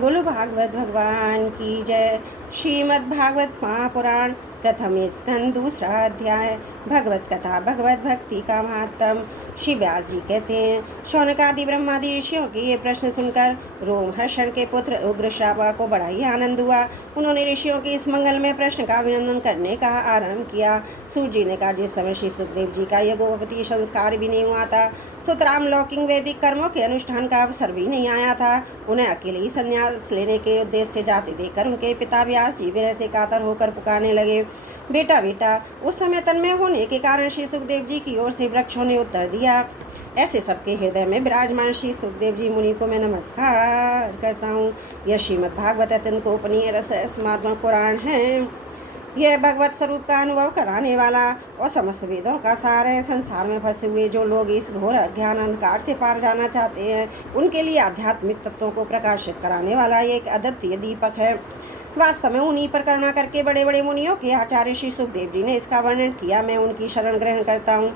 बोलो भागवत भगवान की जय। श्रीमद् भागवत महापुराण प्रथम स्कंद दूसरा अध्याय। भगवत कथा भगवत भक्ति का महात्म। श्री व्यास जी कहते हैं, शौनकादि ब्रह्मादि ऋषियों के ये प्रश्न सुनकर रोमहर्षण के पुत्र उग्रश्रावा को बड़ा ही आनंद हुआ। उन्होंने ऋषियों के इस मंगलमय प्रश्न का अभिनंदन करने का आरंभ किया। सूत जी ने कहा, जिस समय श्री सुखदेव जी का यज्ञोपवीत संस्कार भी नहीं हुआ था, सुतराम लौकिक वैदिक कर्मों के अनुष्ठान का अवसर भी नहीं आया था, उन्हें अकेले ही संन्यास लेने के उद्देश्य से जाते देखकर उनके पिता व्यास जी विरह से कातर होकर पुकारने लगे, बेटा बेटा। उस समय तन्मय होने के कारण श्री सुखदेव जी की ओर से वृक्षों ने उत्तर दिया, ऐसे सबके हृदय में विराजमान श्री सुखदेव जी मुनि को मैं नमस्कार करता हूँ। यह श्रीमद् भागवत अत्यंत गोपनीय रसमात्मक पुराण है। यह भगवत स्वरूप का अनुभव कराने वाला और समस्त वेदों का सार है। संसार में फंसे हुए जो लोग इस घोर अज्ञान अंधकार से पार जाना चाहते हैं, उनके लिए आध्यात्मिक तत्वों को प्रकाशित कराने वाला एक अद्वितीय दीपक है। वास्तव में उन्हीं पर करुणा करके बड़े बड़े मुनियों के आचार्य श्री सुखदेव जी ने इसका वर्णन किया। मैं उनकी शरण ग्रहण करता हूँ।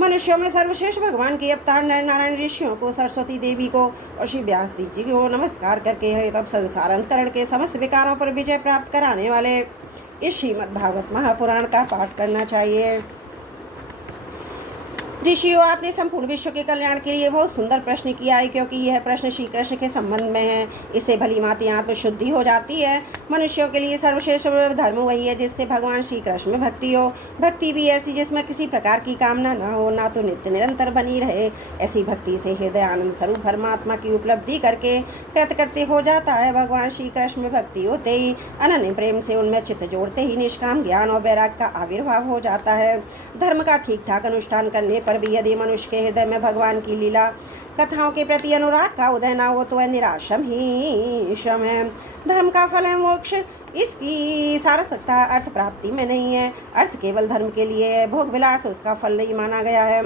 मनुष्यों में सर्वश्रेष्ठ भगवान के अवतार नर नारायण ऋषियों को, सरस्वती देवी को और श्री व्यास जी को नमस्कार करके है तब संसार अंतकरण के समस्त विकारों पर विजय प्राप्त कराने वाले इस श्रीमद् भागवत महापुराण का पाठ करना चाहिए। ऋषियों, आपने संपूर्ण विश्व के कल्याण के लिए बहुत सुंदर प्रश्न किया है, क्योंकि यह प्रश्न श्री कृष्ण के संबंध में है। इससे भली माती आत्मशुद्धि हो जाती है। मनुष्यों के लिए सर्वश्रेष्ठ धर्म वही है जिससे भगवान श्री कृष्ण में भक्ति हो। भक्ति भी ऐसी जिसमें किसी प्रकार की कामना न हो, ना तो नित्य निरंतर बनी रहे। ऐसी भक्ति से हृदय आनंद स्वरूप परमात्मा की उपलब्धि करके कृतकृत्य हो जाता है। भगवान श्री कृष्ण में भक्ति होते ही, अनन्य प्रेम से उनमें चित्त जोड़ते ही निष्काम ज्ञान और वैराग्य का आविर्भाव हो जाता है। धर्म का ठीक ठाक अनुष्ठान करने पर भी यदि मनुष्य के हृदय में भगवान की लीला कथाओं के प्रति अनुराग का उदय न हो तो वह निराशम ही श्रम है। धर्म का फल है मोक्ष। इसकी सार्थकता अर्थ प्राप्ति में नहीं है। अर्थ केवल धर्म के लिए है। भोग विलास उसका फल नहीं माना गया है।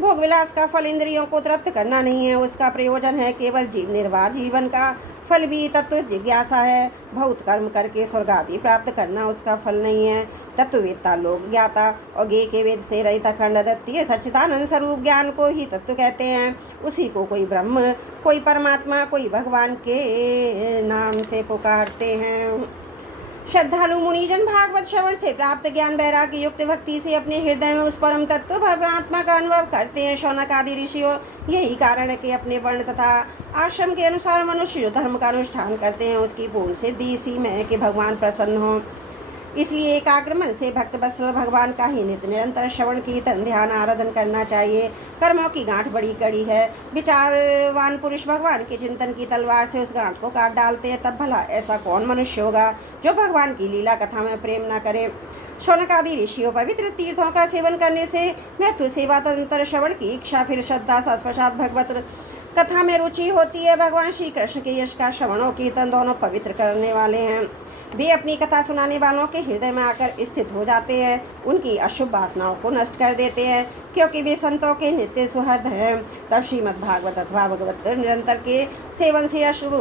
भोग विलास का फल इंद्रियों को तृप्त करना नहीं है। उसका प्रयोजन है केवल जीव निर्वाह जीवन का फल भी तत्व जिज्ञासा है। बहुत कर्म करके स्वर्ग आदि प्राप्त करना उसका फल नहीं है। तत्ववेत्ता लोग ज्ञाता और ज्ञेय के वेद से रहित अखंड अद्वितीय सच्चिदानंद स्वरूप ज्ञान को ही तत्व कहते हैं। उसी को कोई ब्रह्म, कोई परमात्मा, कोई भगवान के नाम से पुकारते हैं। श्रद्धालु मुनिजन भागवत श्रवण से प्राप्त ज्ञान वैराग्य युक्त भक्ति से अपने हृदय में उस परम तत्व परमात्मा का अनुभव करते हैं। शौनक आदि ऋषियों, यही कारण है कि अपने वर्ण तथा आश्रम के अनुसार मनुष्य जो धर्म का अनुष्ठान करते हैं उसकी पूर्ण सिद्धि इसी में है कि भगवान प्रसन्न हो। इसलिए एकाग्र मन से भक्त वत्सल भगवान का ही नित्य निरंतर श्रवण कीर्तन ध्यान आराधन करना चाहिए। कर्मों की गांठ बड़ी कड़ी है। विचारवान पुरुष भगवान के चिंतन की तलवार से उस गांठ को काट डालते हैं। तब भला ऐसा कौन मनुष्य होगा जो भगवान की लीला कथा में प्रेम न करे। शौनक आदि ऋषियों, पवित्र तीर्थों का सेवन करने से महत्व सेवा तंत्र श्रवण की इच्छा, फिर श्रद्धा, तत्पश्चात भगवत कथा में रुचि होती है। भगवान श्री कृष्ण के यश का श्रवण और कीर्तन दोनों पवित्र करने वाले हैं। वे अपनी कथा सुनाने वालों के हृदय में आकर स्थित हो जाते हैं। उनकी अशुभ वासनाओं को नष्ट कर देते हैं, क्योंकि वे संतों के नित्य सुहृद हैं। तब श्रीमद् भागवत अथवा भगवत निरंतर के सेवन से अशुभ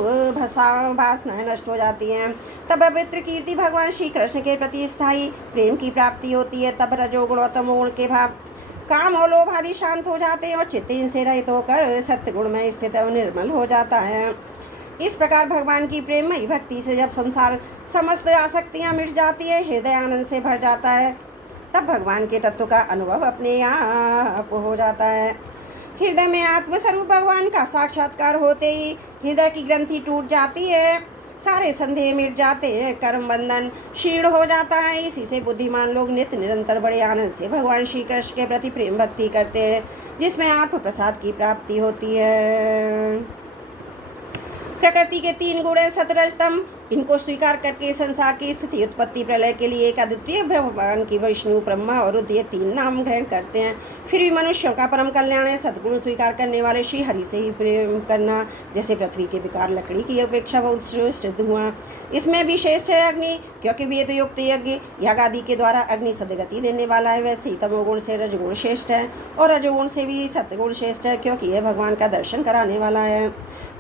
वासनाएं नष्ट हो जाती हैं। तब पवित्र कीर्ति भगवान श्री कृष्ण के प्रति स्थायी प्रेम की प्राप्ति होती है। तब रजोगुण और तमोगुण के भाव, काम और लोभ आदि शांत हो जाते हैं और चित्त इनसे रहित होकर सत्य गुण में स्थित और निर्मल हो जाता है। इस प्रकार भगवान की प्रेममयी भक्ति से जब संसार समस्त आसक्तियां मिट जाती है, हृदय आनंद से भर जाता है, तब भगवान के तत्व का अनुभव अपने आप हो जाता है। हृदय में आत्मस्वरूप भगवान का साक्षात्कार होते ही हृदय की ग्रंथि टूट जाती है, सारे संदेह मिट जाते हैं, कर्म बंधन क्षीण हो जाता है। इसी से बुद्धिमान लोग नित्य निरंतर बड़े आनंद से भगवान श्री कृष्ण के प्रति प्रेम भक्ति करते हैं, जिसमें आत्म प्रसाद की प्राप्ति होती है। प्रकृति के तीन गुण हैं, सतरजतम। इनको स्वीकार करके संसार की स्थिति उत्पत्ति प्रलय के लिए एक अद्वितीय भगवान की विष्णु ब्रह्मा और रुद्र ये तीन नाम ग्रहण करते हैं। फिर भी मनुष्यों का परम कल्याण है सद्गुण स्वीकार करने वाले श्री हरि से ही प्रेम करना। जैसे पृथ्वी के विकार लकड़ी की अपेक्षा बहुत श्रेष्ठ धुआं, इसमें भी श्रेष्ठ है अग्नि, क्योंकि वेद युक्त यज्ञ याग आदि के द्वारा अग्नि सदगति देने वाला है। वैसे ही तमोगुण से रजगुण श्रेष्ठ है और रजोगुण से भी सत्गुण श्रेष्ठ है, क्योंकि यह भगवान का दर्शन कराने वाला है।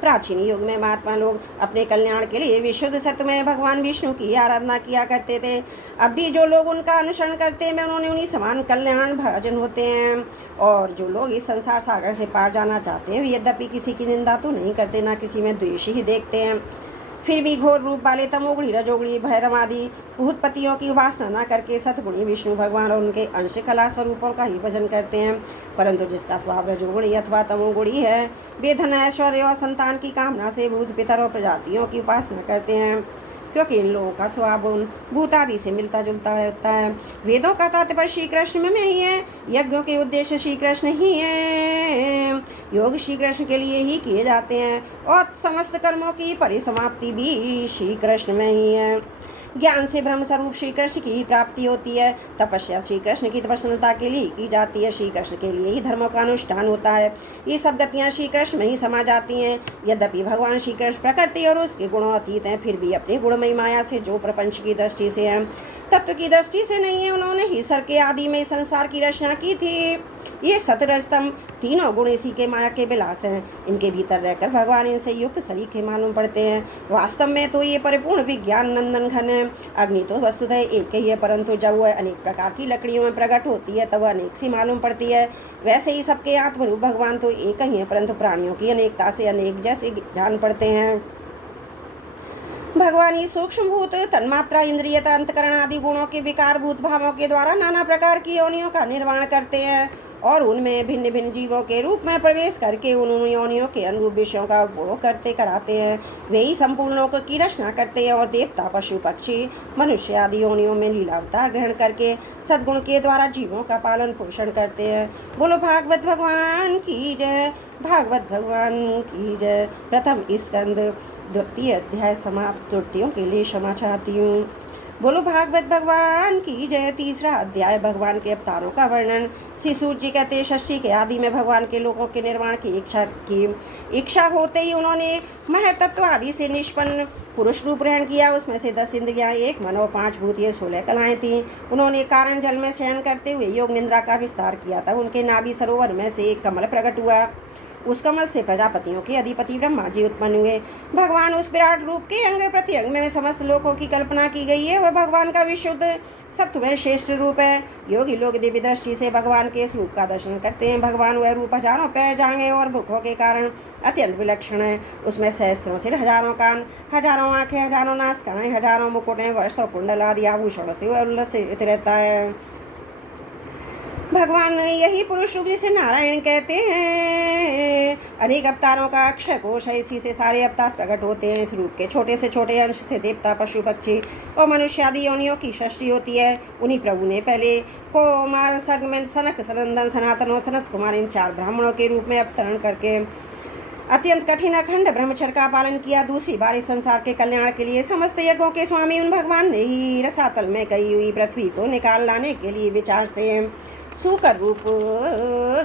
प्राचीन युग में महात्मा लोग अपने कल्याण के लिए विशुद्ध सत्यमय भगवान विष्णु की आराधना किया करते थे। अब भी जो लोग उनका अनुसरण करते हैं उन्होंने उन्हीं समान कल्याण भाजन होते हैं। और जो लोग इस संसार सागर से पार जाना चाहते हैं यद्यपि किसी की निंदा तो नहीं करते, ना किसी में द्वेष ही देखते हैं। फिर भी घोर रूप वाले तमोगुणी रजोगुणी भैरव आदि भूतपतियों की उपासना न करके सतगुणी विष्णु भगवान और उनके अंश कला स्वरूपों का ही भजन करते हैं। परंतु जिसका स्वभाव रजोगुणी अथवा तमोगुणी है, वे धन ऐश्वर्य और संतान की कामना से भूत पितर और प्रजातियों की उपासना करते हैं, क्योंकि इन लोगों का स्वभाव उन भूत आदि से मिलता जुलता होता है। वेदों का तात्पर्य श्री कृष्ण में ही है, यज्ञों के उद्देश्य श्री कृष्ण ही है, योग श्री कृष्ण के लिए ही किए जाते हैं और समस्त कर्मों की परिसमाप्ति भी श्री कृष्ण में ही है। ज्ञान से ब्रह्म स्वरूप श्री कृष्ण की ही प्राप्ति होती है। तपस्या श्री कृष्ण की प्रसन्नता के लिए की जाती है, श्री कृष्ण के लिए ही धर्मों का अनुष्ठान होता है। ये सब गतियाँ श्री कृष्ण में ही समा जाती हैं। यद्यपि भगवान श्री कृष्ण प्रकृति और उसके गुणों अतीत हैं, फिर भी अपनी गुणमयी माया से जो प्रपंच की दृष्टि से हैं, तत्व की दृष्टि से नहीं है, उन्होंने ही सर के आदि में संसार की रचना की थी। ये सतरजतम तीनों गुण इसी के माया के विलास हैं। इनके भीतर रहकर भगवान इनसे युक्त सरीखे मालूम पड़ते हैं। वास्तव में तो ये परिपूर्ण विज्ञान नंदन घन है। अग्नि तो वस्तुतः एक ही है, परंतु जब वह अनेक प्रकार की लकड़ियों में प्रकट होती है तब वह अनेक सी मालूम पड़ती है। वैसे ही सबके आत्मरूप भगवान तो एक ही है, परंतु प्राणियों की अनेकता से अनेक जैसे जान पड़ते हैं। भगवान ही सूक्ष्म भूत तन्मात्रा इंद्रियता अंतकरण आदि गुणों के विकार भूत भावों के द्वारा नाना प्रकार की योनियों का निर्माण करते हैं और उनमें भिन्न भिन्न जीवों के रूप में प्रवेश करके उन योनियों के अनुरूप विषयों का उपभोग करते कराते हैं। वे ही संपूर्ण लोक की रचना करते हैं और देवता पशु पक्षी मनुष्य आदि योनियों में लीलावतार ग्रहण करके सद्गुण के द्वारा जीवों का पालन पोषण करते हैं। बोलो भागवत भगवान की जय, भागवत भगवान की जय। प्रथम स्कंद द्वितीय अध्याय समाप्त। त्रुटियों के लिए क्षमा चाहती हूँ। बोलो भागवत भगवान की जय। तीसरा अध्याय भगवान के अवतारों का वर्णन। श्री सूत जी कहते हैं, षष्ठी के आदि में भगवान के लोगों के निर्माण की इच्छा होते ही उन्होंने महतत्व आदि से निष्पन्न पुरुष रूप ग्रहण किया। उसमें से 10 इंद्रियां, 1 मन और 5 भूत, ये 16 कलाएं थीं। उन्होंने कारण जल में शयन करते हुए योग निद्रा का विस्तार किया। तब उनके नाभि सरोवर में से एक कमल प्रकट हुआ। उस कमल से प्रजापतियों के अधिपति ब्रह्मा जी उत्पन्न हुए। भगवान उस विराट रूप के अंग प्रत्यंग में समस्त लोकों की कल्पना की गई है। वह भगवान का विशुद्ध सत्व में श्रेष्ठ रूप है। योगी लोग दिव्य दृष्टि से भगवान के इस रूप का दर्शन करते हैं। भगवान वह रूप हजारों पैर, जांघें और भुखों के कारण अत्यंत विलक्षण है। उसमें सहस्त्रों सिर, हजारों कान, हजारों आंखें, हजारों नासिकाएं, हजारों मुकुटें, वर्ष और कुंडल आदि आभूषणों से उल्लसित रहता है। भगवान यही पुरुष रूप जिसे नारायण कहते हैं। अनेक अवतारों का अक्षय कोश है, इसी से सारे अवतार प्रकट होते हैं। इस रूप के छोटे से छोटे अंश से देवता पशु पक्षी और मनुष्य आदि योनियों की सृष्टि होती है। उन्हीं प्रभु ने पहले कुमार सर्ग में सनक, सनंदन, सनातन और सनत कुमार इन 4 ब्राह्मणों के रूप में अवतरण करके अत्यंत कठिन अखंड ब्रह्मचर्य का पालन किया। दूसरी बार इस संसार के कल्याण के लिए समस्त यज्ञों के स्वामी उन भगवान ने ही रसातल में कही हुई पृथ्वी को निकाल लाने के लिए विचार से सूकर रूप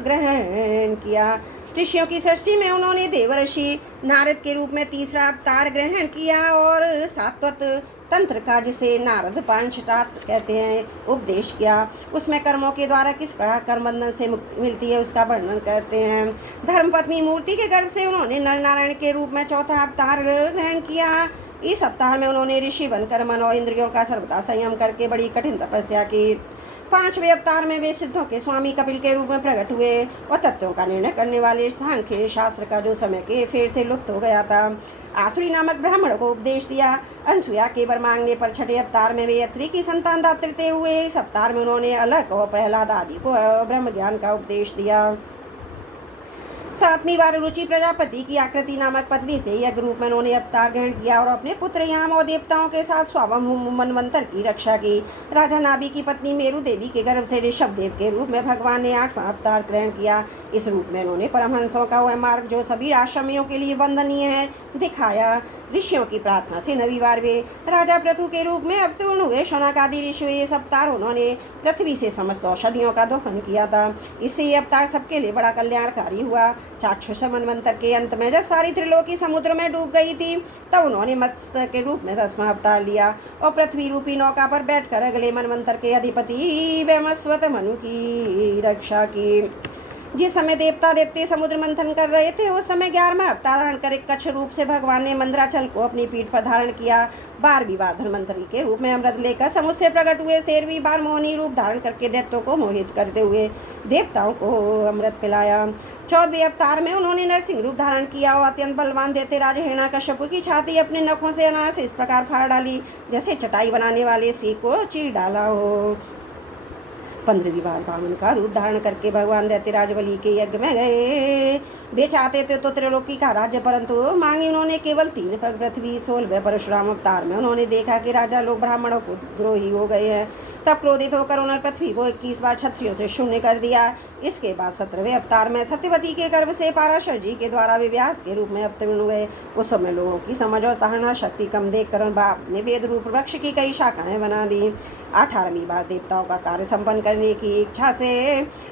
ग्रहण किया। ऋषियों की सृष्टि में उन्होंने देवर्षि नारद के रूप में तीसरा अवतार ग्रहण किया और सात्वत तंत्र का, जिसे नारद पांचटात कहते हैं, उपदेश किया। उसमें कर्मों के द्वारा किस प्रकार कर्म बंधन से मुक्ति मिलती है उसका वर्णन करते हैं। धर्मपत्नी मूर्ति के गर्भ से उन्होंने नर नारायण के रूप में चौथा अवतार ग्रहण किया। इस अवतार में उन्होंने ऋषि बनकर मन और इंद्रियों का सर्वदा संयम करके बड़ी कठिन तपस्या की। 5वें अवतार में वे सिद्धों के स्वामी कपिल के रूप में प्रकट हुए और तत्वों का निर्णय करने वाले सांख्य शास्त्र का जो समय के फेर से लुप्त हो गया था, आसुरी नामक ब्राह्मण को उपदेश दिया। अनसुया के वर मांगने पर 6ठे अवतार में वे अत्रि की संतान दात्रिते हुए। इस अवतार में उन्होंने अलक और प्रहलाद आदि को ब्रह्म ज्ञान का उपदेश दिया। 7वीं बार रुचि प्रजापति की आकृति नामक पत्नी से यज्ञ रूप में उन्होंने अवतार ग्रहण किया और अपने पुत्र याम और देवताओं के साथ स्वावम मनवंतर की रक्षा की। राजा नाभि की पत्नी मेरु देवी के गर्भ से ऋषभ देव के रूप में भगवान ने 8वां अवतार ग्रहण किया। इस रूप में उन्होंने परमहंसों का वह मार्ग जो सभी आश्रमियों के लिए वंदनीय है दिखाया। ऋषियों की प्रार्थना से 9वीं बार वे राजा पृथु के रूप में अवतीर्ण हुए। शौनक आदि ऋषि इस अवतार उन्होंने पृथ्वी से समस्त औषधियों का दोहन किया था। इससे ये अवतार सबके लिए बड़ा कल्याणकारी हुआ। चाक्षुष मनवंतर के अंत में जब सारी त्रिलोकी समुद्र में डूब गई थी, तब उन्होंने मत्स्य के रूप में 10वां अवतार लिया और पृथ्वी रूपी नौका पर बैठकर अगले मनवंतर के अधिपति वैमस्वत मनु की रक्षा की। जिस समय देवता दैत्य समुद्र मंथन कर रहे थे उस समय 11वां अवतार धारण कर एक कच्छ रूप से भगवान ने मंदराचल को अपनी पीठ पर धारण किया। 12वीं बार धन्वंतरी के रूप में अमृत लेकर समुद्र से प्रकट हुए। 13वीं बार मोहिनी रूप धारण करके दैत्यों को मोहित करते हुए देवताओं को अमृत पिलाया। 14वें अवतार में उन्होंने नरसिंह रूप धारण किया और अत्यंत बलवान दैत्यराज हिरण्याकश्यप की छाती अपने नखों से अनार से इस प्रकार फाड़ डाली जैसे चटाई बनाने वाले सीख को चीर डाला हो। 15वीं बार वामन का रूप धारण करके भगवान दैत्यराज बलि के यज्ञ में गए। वे चाहते थे तो त्रिलोकी का राज्य, परंतु मांगी उन्होंने केवल 3 पग पृथ्वी। 16वें परशुराम अवतार में उन्होंने देखा कि राजा लोग ब्राह्मणों को द्रोही हो गए हैं, तब क्रोधित होकर उन्होंने पृथ्वी को 21 बार क्षत्रियों से शून्य कर दिया। इसके बाद 17वें अवतार में सत्यवती के गर्भ से पाराशर जी के द्वारा वे व्यास के रूप में अवतीर्ण हुए। उस समय लोगों की समझ और धारणा शक्ति कम देखकर बाप ने वेद रूप वृक्ष की कई शाखाएं बना दी। 18वीं बार देवताओं का कार्य संपन्न करने की इच्छा से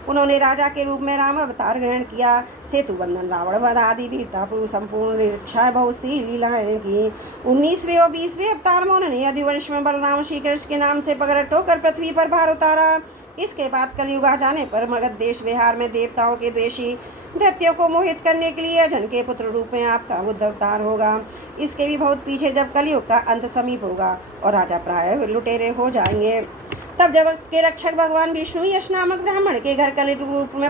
उन्होंने राजा के रूप में राम अवतार ग्रहण किया। सेतु बंधन, रावण वध आदि वीरता संपूर्ण निरीक्षा बहुत सी लीलाएं की। 19वें और 20वें अवतार में उन्होंने यदुवंश में बलराम श्री कृष्ण के नाम से प्रकट होकर पृथ्वी पर भार उतारा। इसके बाद कलयुग आ जाने पर मगध देश बिहार में देवताओं के द्वेषी दैत्यों को मोहित करने के लिए अर्जुन के पुत्र रूप में आपका बुद्ध अवतार होगा। इसके भी बहुत पीछे जब कलयुग का अंत समीप होगा और राजा प्राय लुटेरे हो जाएंगे, तब जगत के रक्षक भगवान विष्णु यश नामक ब्राह्मण के घर कलि रूप में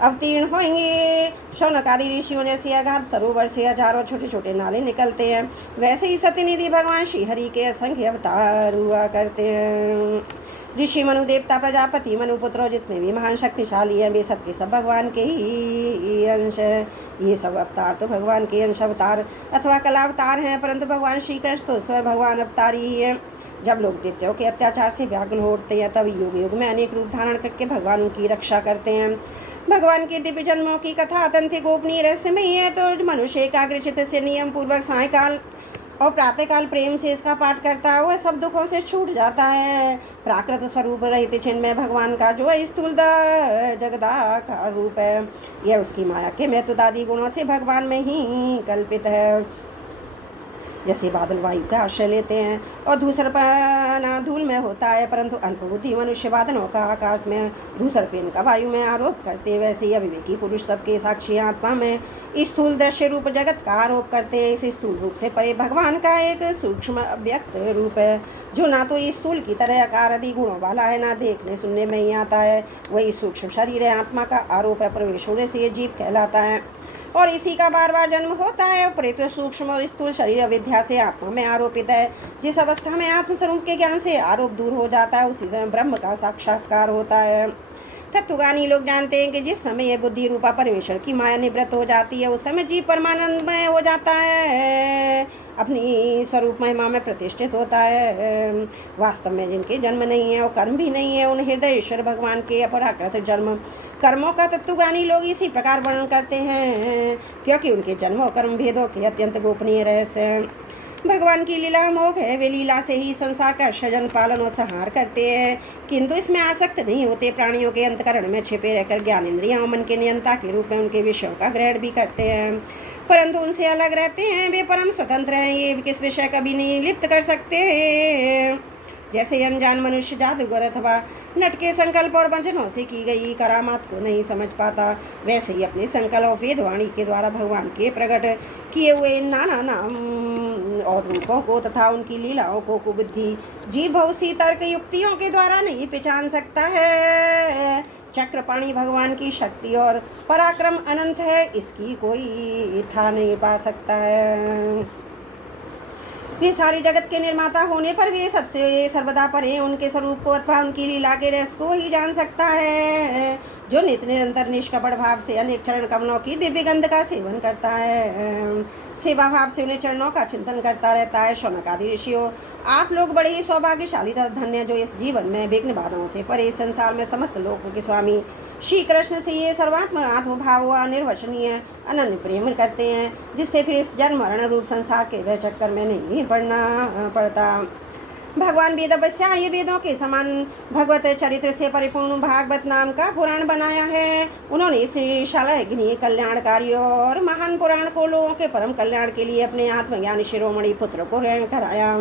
अवतीर्ण होंगे। शौनक आदि ऋषियों जैसे अगाध सरोवर से हजारों छोटे छोटे नाले निकलते हैं, वैसे ही सत्यनिधि भगवान श्री हरि के असंख्य अवतार हुआ करते हैं। ऋषि मनु, देवता, प्रजापति, मनुपुत्र जितने भी महान शक्तिशाली हैं वे सबके सब भगवान के ही अंश हैं। ये सब अवतार तो भगवान के अंश अवतार अथवा कलावतार हैं, परंतु भगवान श्री कृष्ण तो स्वर भगवान अवतार ही हैं। जब लोग दैत्यों के अत्याचार से व्याकुल होते हैं तब युग युग में अनेक रूप धारण करके भगवान उनकी रक्षा करते हैं। भगवान के दिव्य जन्मों की कथा अत्यंत गोपनीय रहस्यमयी है, तो मनुष्य एकाग्रचित्त से नियम पूर्वक सायकाल और प्रातःकाल प्रेम से इसका पाठ करता है वह सब दुखों से छूट जाता है। प्राकृत स्वरूप रहित चिन्ह में भगवान का जो स्थूल जगदाकार रूप है, यह उसकी माया के महत्वादि गुणों से भगवान में ही कल्पित है। जैसे बादल वायु का आश्रय लेते हैं और धूसरपना धूल में होता है, परंतु अल्पबुद्धि मनुष्य बादलों का आकाश में धूसरपेन का वायु में आरोप करते हैं, वैसे ही अविवेकी पुरुष सबके साक्षी आत्मा में स्थूल दृश्य रूप जगत का आरोप करते हैं। इस स्थूल रूप से परे भगवान का एक सूक्ष्म अव्यक्त रूप है, जो ना तो स्थूल की तरह आकार आदि गुणों वाला है, ना देखने सुनने में ही आता है। वही सूक्ष्म शरीर है, आत्मा का आरोप है, प्रवेश होने से ये जीव कहलाता है और इसी का बार बार जन्म होता है। प्रेत सूक्ष्म और स्थूल शरीर अविद्या से आत्मा में आरोपित है। जिस अवस्था में आत्मस्वरूप के ज्ञान से आरोप दूर हो जाता है उसी समय ब्रह्म का साक्षात्कार होता है। तत्वज्ञानी लोग जानते हैं कि जिस समय यह बुद्धि रूपा परमेश्वर की माया निवृत्त हो जाती है उस समय जीव परमानंदमय हो जाता है, अपनी स्वरूप महिमा में प्रतिष्ठित होता है। वास्तव में जिनके जन्म नहीं है और कर्म भी नहीं है उन हृदय ईश्वर भगवान के अपराकृत जन्म कर्मों का तत्वज्ञानी लोग इसी प्रकार वर्णन करते हैं, क्योंकि उनके जन्म और कर्म भेदों के अत्यंत गोपनीय रहस्य हैं। भगवान की लीला अमोघ है, वे लीला से ही संसार का सृजन पालन और संहार करते हैं, किंतु इसमें आसक्त नहीं होते। प्राणियों के अंतकरण में छिपे रहकर ज्ञान इंद्रियों मन के नियंता के रूप में उनके विषयों का ग्रहण भी करते हैं, परंतु उनसे अलग रहते हैं। वे परम स्वतंत्र हैं, ये किस विषय कभी नहीं लिप्त कर सकते हैं। जैसे अनजान मनुष्य जादूगर अथवा नट के संकल्प और वचनों से की गई करामात को नहीं समझ पाता, वैसे ही अपने संकल्प और वेदवाणी के द्वारा भगवान के प्रकट किए हुए नाना नाम और रूपों को तथा उनकी लीलाओं को कुबुद्धि जीव बहुत सी तर्क युक्तियों के द्वारा नहीं पहचान सकता है। चक्रपाणी भगवान की शक्ति और पराक्रम अनंत है, इसकी कोई था नहीं पा सकता है। वे सारी जगत के निर्माता होने पर वे सबसे सर्वदा परे उनके स्वरूप को अथवा उनकी लीला के रस को ही जान सकता है। जो नित्य निरंतर निष्कपट भाव से अनेक चरण कमलों की दिव्य गंध का सेवन करता है, सेवा भाव से उन्हें चरणों का चिंतन करता रहता है। शौनक आदि ऋषियों, आप लोग बड़े ही सौभाग्यशाली तथा धन्य जो इस जीवन में विघ्न बाधाओं से परे संसार में समस्त लोगों के स्वामी श्री कृष्ण से ये सर्वात्म आत्मभाव व निर्वचनीय अनन्य प्रेम करते हैं, जिससे फिर इस जन्म मरण रूप संसार के वह चक्कर में नहीं पड़ना पड़ता। भगवान वेदव्यास ये वेदों के समान भगवत चरित्र से परिपूर्ण भागवत नाम का पुराण बनाया है। उन्होंने इस शालग्नि कल्याणकारी और महान पुराण को लोगों के परम कल्याण के लिए अपने आत्मज्ञानी शिरोमणि पुत्र को ग्रहण कराया।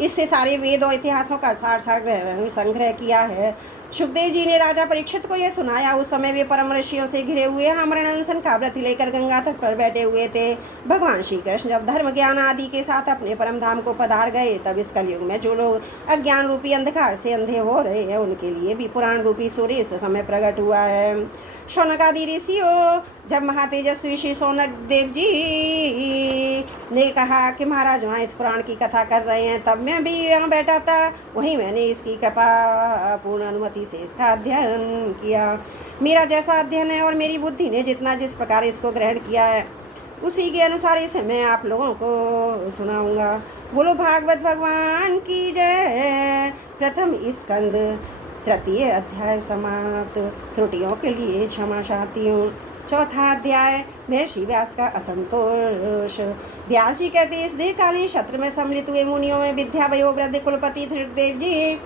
इससे सारे वेद और इतिहासों का सार संग्रह किया है। सुखदेव जी ने राजा परीक्षित को यह सुनाया। उस समय वे परम ऋषियों से घिरे हुए आमरण अनशन का व्रत लेकर गंगा तट पर बैठे हुए थे। भगवान श्री कृष्ण जब धर्म ज्ञान आदि के साथ अपने परम धाम को पधार गए, तब इस कलयुग में जो लोग अज्ञान रूपी अंधकार से अंधे हो रहे हैं, उनके लिए भी पुराण रूपी सूर्य इस समय प्रकट हुआ है। शौनक आदि ऋषियों, जब महातेजस्वी श्री शौनक देव जी ने कहा कि महाराज वहाँ इस पुराण की कथा कर रहे हैं, तब मैं भी यहाँ बैठा था। वहीं मैंने इसकी कृपा पूर्ण अनुमति से इसका अध्ययन किया। मेरा जैसा अध्ययन है और मेरी बुद्धि ने जिस प्रकार इसको ग्रहण किया है, उसी के अनुसार इसे मैं आप लोगों को सुनाऊंगा। बोलो भागवत भगवान की जय। प्रथम स्कंद तृतीय अध्याय समाप्त। त्रुटियों के लिए क्षमा चाहती हूँ। चौथा अध्याय महर्षि व्यास का असंतोष। व्यास जी कहते इस दीर्घकालीन सत्र में सम्मिलित हुए मुनियों में विद्या वयोवृद्ध कुलपति ऋग्वेद जी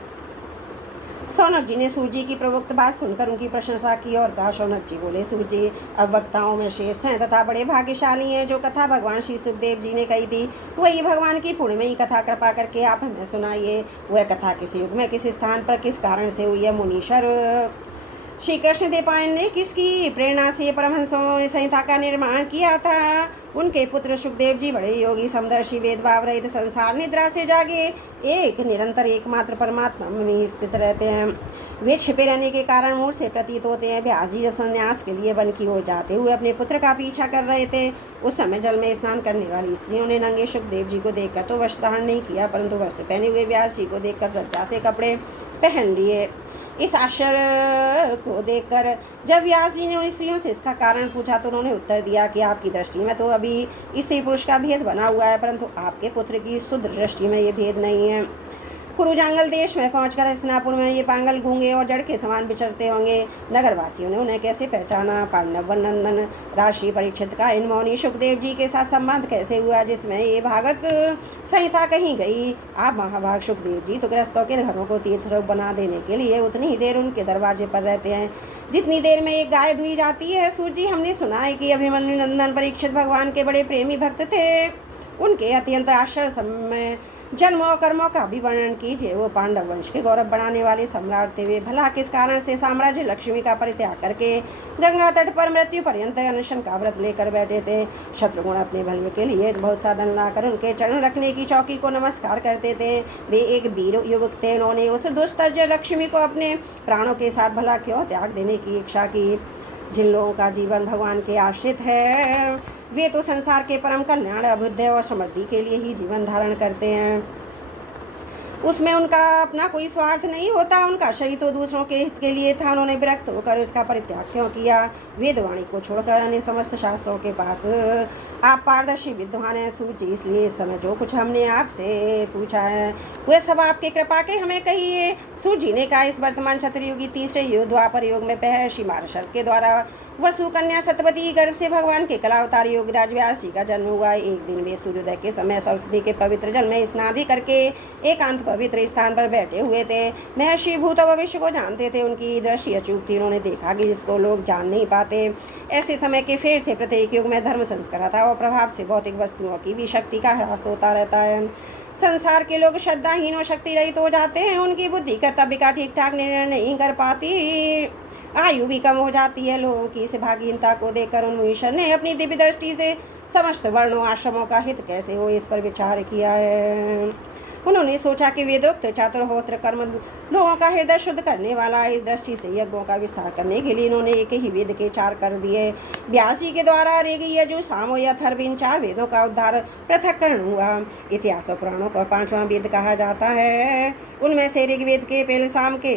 शौनक जी ने सूर्य जी की प्रवक्त बात सुनकर उनकी प्रशंसा की और कहा। शौनक जी बोले, सूर्य जी अब वक्ताओं में श्रेष्ठ हैं तथा बड़े भाग्यशाली हैं। जो कथा भगवान श्री सुखदेव जी ने कही थी, वही भगवान की पूर्णमयी कथा कृपा करके आप हमें सुनाइए। वह कथा किस युग में, किस स्थान पर, किस कारण से हुई है। मुनीश्वर श्री कृष्ण देवपायन ने किसकी प्रेरणा से परमहंसों संहिता का निर्माण किया था। उनके पुत्र सुखदेव जी बड़े योगी समदर्शी वेदभाव रहित संसार निद्रा से जागे एक निरंतर एकमात्र परमात्मा में स्थित रहते हैं। वे छिपे रहने के कारण मूर्ख से प्रतीत होते हैं। व्यास जी जब संन्यास के लिए वन की ओर जाते हुए अपने पुत्र का पीछा कर रहे थे, उस समय जल में स्नान करने वाली स्त्रियों ने नंगे सुखदेव जी को देखकर तो वस्त्र धारण नहीं किया, परंतु वस्त्र पहने हुए व्यास जी को देखकर लज्जा से कपड़े पहन लिए। इस आश्चर्य को देखकर जब व्यास जी ने उन स्त्रियों से इसका कारण पूछा, तो उन्होंने उत्तर दिया कि आपकी दृष्टि में तो अभी स्त्री पुरुष का भेद बना हुआ है, परंतु आपके पुत्र की शुद्ध दृष्टि में ये भेद नहीं है। कुरुजांगल देश में पहुंचकर हस्तिनापुर में ये पागल गूंगे और जड़ के समान विचरते होंगे। नगरवासियों ने उन्हें कैसे पहचाना। पांडव नंदन राशि परीक्षित का इन मौनी सुखदेव जी के साथ संबंध कैसे हुआ, जिसमें ये भागवत संहिता कहीं गई। आप महाभाग सुखदेव जी तो गृहस्थों के घरों को तीर्थरूप बना देने के लिए उतनी ही देर उनके दरवाजे पर रहते हैं जितनी देर में एक गाय धुई जाती है। सूर्य जी, हमने सुना है कि अभिमन्यु नंदन परीक्षित भगवान के बड़े प्रेमी भक्त थे। उनके अत्यंत आश्चर्य समय जन्मों और कर्मों का भी वर्णन कीजिए। वो पांडव वंश के गौरव बढ़ाने वाले सम्राट थे। वे भला किस कारण से साम्राज्य लक्ष्मी का परित्याग करके गंगा तट पर मृत्यु पर्यंत अनशन का व्रत लेकर बैठे थे। शत्रुघ्न अपने भले के लिए बहुत साधन लाकर उनके चरण रखने की चौकी को नमस्कार करते थे। वे एक वीर युवक थे। उन्होंने उस दुस्तज लक्ष्मी को अपने प्राणों के साथ भला क्यों त्याग देने की इच्छा की। जिन लोगों का जीवन भगवान के आश्रित है, वे तो संसार के परम कल्याण, अभ्युदय और समृद्धि के लिए ही जीवन धारण करते हैं। उसमें उनका अपना कोई स्वार्थ नहीं होता। उनका शरीर तो दूसरों के हित के लिए था। उन्होंने विरक्त होकर इसका परित्याग क्यों किया। वेदवाणी को छोड़कर अन्य समस्त शास्त्रों के पास आप पारदर्शी विद्वान हैं सूर्य जी, इसलिए इस समय जो कुछ हमने आपसे पूछा है वह सब आपके कृपा के हमें कहिए। सूर्य जी ने कहा, इस वर्तमान क्षत्रयुगी तीसरे युग द्वापर युग में महर्षि मार्शल के द्वारा वसु कन्या सतवती गर्भ से भगवान के कलावतार योगराज व्यास जी का जन्म हुआ। एक दिन वे सूर्योदय के समय सरस्वती के पवित्र जल में स्नान करके एकांत पवित्र स्थान पर बैठे हुए थे। महर्षि भूत भविष्य को जानते थे। उनकी दृष्टि अचूक थी। उन्होंने देखा कि जिसको लोग जान नहीं पाते। ऐसे समय के फेर से प्रत्येक युग में धर्म संस्कारता और प्रभाव से भौतिक वस्तुओं की भी शक्ति का ह्रास होता रहता है। संसार के लोग श्रद्धाहीन और शक्ति रहित हो जाते हैं। उनकी बुद्धि कर्तव्य का ठीक ठाक निर्णय नहीं कर पाती। आयु भी कम हो जाती है। लोगों की इस भागहीनता को देखकर उन ईश्वर ने अपनी दिव्य दृष्टि से समस्त वर्णों आश्रमों का हित कैसे हो, इस पर विचार किया है। उन्होंने सोचा कि वेदोक्त चातुर्होत्र कर्म लोगों का हृदय शुद्ध करने वाला। इस दृष्टि से यज्ञों का विस्तार करने के लिए इन्होंने एक ही वेद के 4 कर दिए। व्यास जी के द्वारा ऋग यजु साम अथर्व इन 4 वेदों का उद्धार पृथक्करण हुआ। इतिहास और पुराणों को 5वां वेद कहा जाता है। उनमें से ऋग्वेद के पहले साम के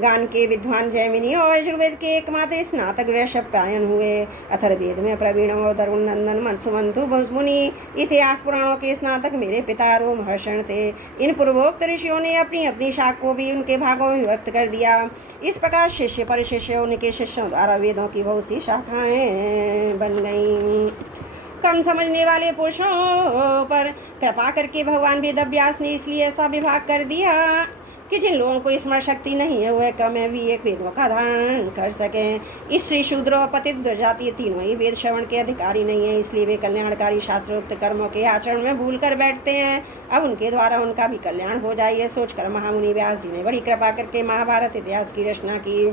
गान के विद्वान जैमिनी और यजुर्वेद के एकमात्र स्नातक वैशंपायन हुए। अथर्ववेद में प्रवीण और तरुण नंदन मनसुमंतु मुनि इतिहास पुराणों के स्नातक मेरे पिता रोमहर्षण थे। इन पूर्वोक्त ऋषियों ने अपनी अपनी शाख को भी उनके भागों में व्यक्त कर दिया। इस प्रकार शिष्य पर शिष्य उनके शिष्यों द्वारा वेदों की बहुत सी शाखाएं बन गईं। कम समझने वाले पुरुषों पर कृपा करके भगवान वेदव्यास ने इसलिए ऐसा विभाग कर दिया कि जिन लोगों को स्मरण शक्ति नहीं है वह क्रम भी एक वेदों का धारण कर सकें। स्त्री शूद्र और पतित जातीय तीनों ही वेद श्रवण के अधिकारी नहीं है, इसलिए वे कल्याणकारी शास्त्रोक्त कर्मों के आचरण में भूल कर बैठते हैं। अब उनके द्वारा उनका भी कल्याण हो जाए, यह सोचकर महामुनि व्यास जी ने बड़ी कृपा करके महाभारत इतिहास की रचना की।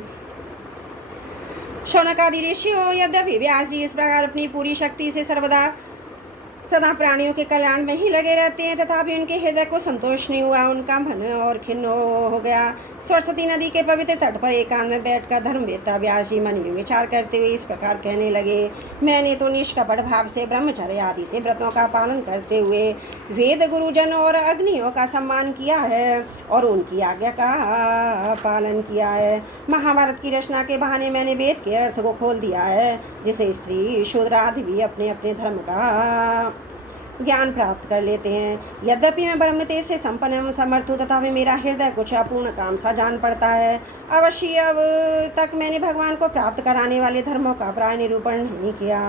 शौनक आदि ऋषियों, यद्यपि व्यास जी इस प्रकार अपनी पूरी शक्ति से सदा प्राणियों के कल्याण में ही लगे रहते हैं, तथापि उनके हृदय को संतोष नहीं हुआ, उनका मन और खिन्न हो गया। सरस्वती नदी के पवित्र तट पर एकांत में बैठकर धर्मवेत्ता व्यास जी मन में विचार करते हुए इस प्रकार कहने लगे, मैंने तो निष्कपट भाव से ब्रह्मचर्य आदि से व्रतों का पालन करते हुए वेद गुरुजन और अग्नियों का सम्मान किया है और उनकी आज्ञा का पालन किया है। महाभारत की रचना के बहाने मैंने वेद के अर्थ को खोल दिया है, जिसे स्त्री शूद्र आदि भी अपने अपने धर्म का ज्ञान प्राप्त कर लेते हैं। यद्यपि मैं ब्रह्म तेज से संपन्न एवं समर्थ हूँ, तथापि मेरा हृदय कुछ अपूर्ण काम सा जान पड़ता है। अवश्य अब तक मैंने भगवान को प्राप्त कराने वाले धर्मों का प्राय निरूपण नहीं किया।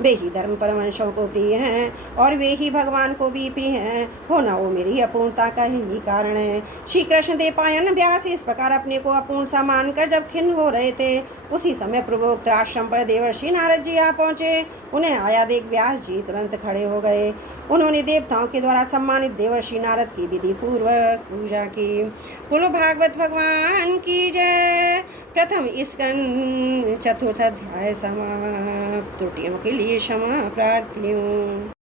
वे ही धर्म परमहंसों को प्रिय हैं और वे ही भगवान को भी प्रिय हैं, होना वो मेरी अपूर्णता का ही कारण है। श्री कृष्ण देव पायन व्यास इस प्रकार अपने को अपूर्ण सा मानकर जब खिन्न हो रहे थे, उसी समय पूर्वोक्त आश्रम पर देवर्षि नारद जी आ पहुँचे। उन्हें आया देख व्यास जी तुरंत खड़े हो गए। उन्होंने देवताओं के द्वारा सम्मानित देवर्षि नारद की विधि पूर्वक पूजा की। बोलो भागवत भगवान की जय। प्रथम स्कंद चतुर्थ अध्याय समाप्त। त्रुटियों के लिए क्षमा प्रार्थी हूँ।